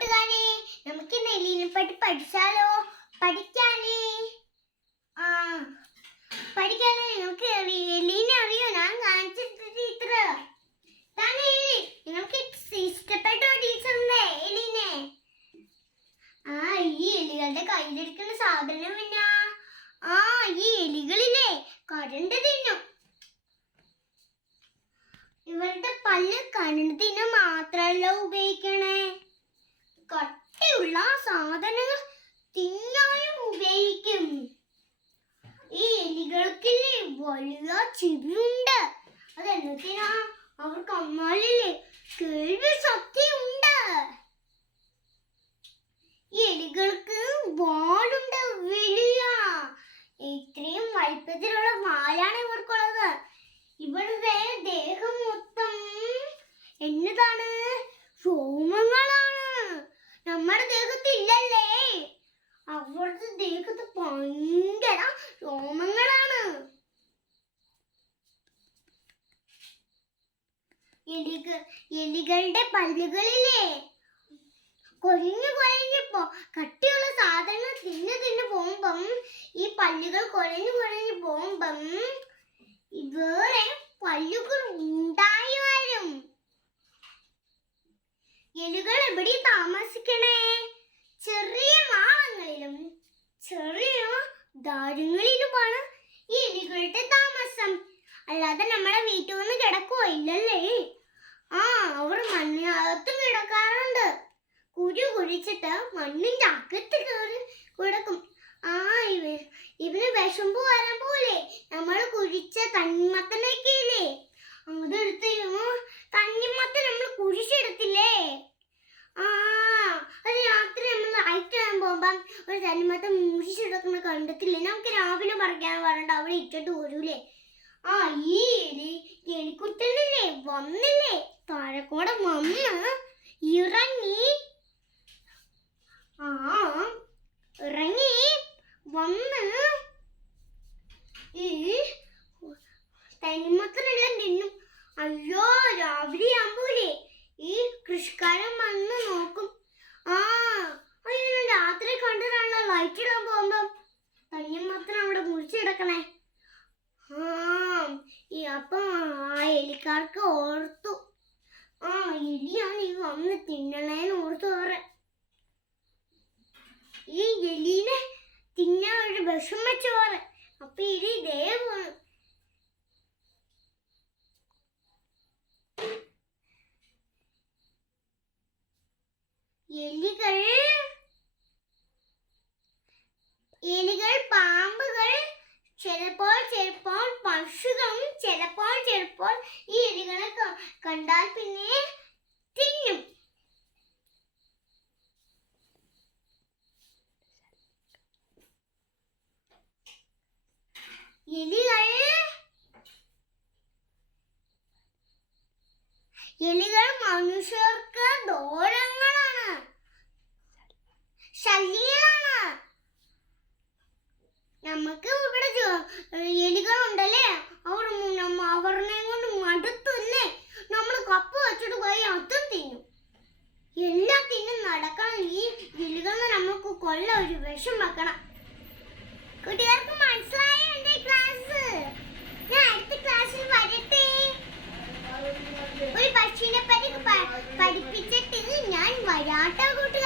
കൂട്ടുകാരെ, നമുക്ക് എലിനെ പറ്റി പഠിച്ചാലോ? പഠിക്കാനേ നമുക്ക് എലിനെ അറിയോ? ഞാൻ കാണിച്ചിട്ട് ടീച്ചർ. നിങ്ങൾക്ക് ഇഷ്ടപ്പെട്ടോ ടീച്ചറിനെ എലിനെ? ഈ എലികളുടെ കയ്യിലിരിക്കുന്ന സാധനം എന്നാ? ഈ എലികളിലെ കരണ്ട് തിന്നും. ഇവരുടെ പല്ല് കരണ്ട് തിന്നാൻ മാത്രല്ല ഉപയോഗിക്കണേ, കട്ടിയുള്ള സാധനങ്ങൾ തിന്നാനും ഉപയോഗിക്കും. ഈ എലികൾക്കില്ലേ വലിയ ചെവിയുണ്ട്. അതെന്നത്തിനാ? അവർക്ക് അമ്മാലില്ലേ കേൾവി ശക്തിയുണ്ട്. ഈ എലികൾക്ക് വാലുണ്ട്, വലിയ ഇത്രയും വലിപ്പത്തിലുള്ള വാലാണ് ഇവർക്കുള്ളത്. ഇവരുടെ ദേഹം മൊത്തം എന്നതാണ്? രോമങ്ങളാണ്. നമ്മുടെ ദേഹത്തില്ലല്ലേ, അവരുടെ ദേഹത്ത് ഭയങ്കര രോമങ്ങളാണ്. എലികളുടെ പല്ലുകളില്ലേ കൊഴിഞ്ഞു കട്ടിയുള്ള സാധനങ്ങൾ തിന്നു പോകുമ്പം ഈ പല്ലുകൾ കൊഴിഞ്ഞു പോകുമ്പം വേറെ പല്ലുകൾ ഉണ്ടായി വരും. എലികൾ എവിടെ താമസിക്കണേ? ചെറിയ മാളങ്ങളിലും ചെറിയ ദാരുങ്ങളിലുമാണ് ഈ എലികളുടെ താമസം. അല്ലാതെ നമ്മുടെ വീട്ടിൽ വന്ന് കിടക്കുവോ? ഇല്ലല്ലേ. അവർ മണ്ണിനകത്തും കിടക്കാറുണ്ട്. കുരു കുഴിച്ചിട്ട് മണ്ണിന്റെ അകത്ത് കയറി കിടക്കും. ഇവന് വിഷമ്പ് വരാൻ പോലെ നമ്മൾ കുഴിച്ച തണ്ണിമത്തനൊക്കെ ഇല്ലേ, അതെടുത്ത് തണ്ണിമത്തൻ നമ്മൾ കുഴിച്ചെടുത്തില്ലേ, അത് രാത്രി നമ്മൾ അയക്കാൻ പോകുമ്പം ഒരു തണ്ണിമത്തൻ മുഴിച്ചെടുക്കുന്ന കണ്ടിട്ടില്ലേ? നമുക്ക് രാവിലെ പറിക്കാൻ പറഞ്ഞിട്ട് അവിടെ ഇട്ടിട്ട് വരൂലേ. ഈ എലിക്കുട്ടനില്ലേ വന്നില്ലേ, താഴെക്കൂടെ വന്ന് ഇറങ്ങി വന്ന് ഈ തനിമത്തനെല്ലാം തിന്നും. അയ്യോ, രാവിലെ ആകുമ്പോലേ ഈ കൃഷിക്കാരൻ വന്ന് നോക്കും. രാത്രി കണ്ടിട്ടാണല്ലോ ലൈറ്റ് ഇടാൻ പോകുമ്പം തനിമത്തൻ അവിടെ മുറിച്ചെടുക്കണേ. അപ്പം എലിക്കാർക്ക് ഓർത്തു, എലിയാണ് ഈ വന്ന് തിന്നണേന്ന് ഓർത്തു. ഈ എലീനെ തിന്നാൻ ഒരു വിഷം വെച്ച് പോറ്. അപ്പൊ എലി ഇതേ പോണു. എലികൾ, പാമ്പുകൾ, ചിലപ്പോൾ പക്ഷികളും ചിലപ്പോൾ ഈ എലികളെ കണ്ടാൽ പിന്നെ തിന്നും. എലികൾ മനുഷ്യർക്ക് ദോഷങ്ങളാണ്, ശല്യങ്ങളാണ്. നമുക്ക് ഇവിടെ എലികളുണ്ടല്ലേ, അവരെ കൊണ്ട് മടുത്തല്ലേ നമ്മൾ കപ്പ് വെച്ചിട്ട് പോയി അതും തിന്നും. എല്ലാം തിന്നും നടക്കണം. ഈ എലികളെ നമുക്ക് കൊല്ല ഒരു വിഷം വെക്കണം. കുട്ടികൾക്ക് മനസ്സിലായോ എന്റെ ക്ലാസ്? ഞാൻ അടുത്ത ക്ലാസ്സിൽ വരട്ടെ. ഒരു പക്ഷിനെ പറ്റി പഠിപ്പിച്ചിട്ട് ഞാൻ വരാട്ടോ കൂട്ടുകാരെ.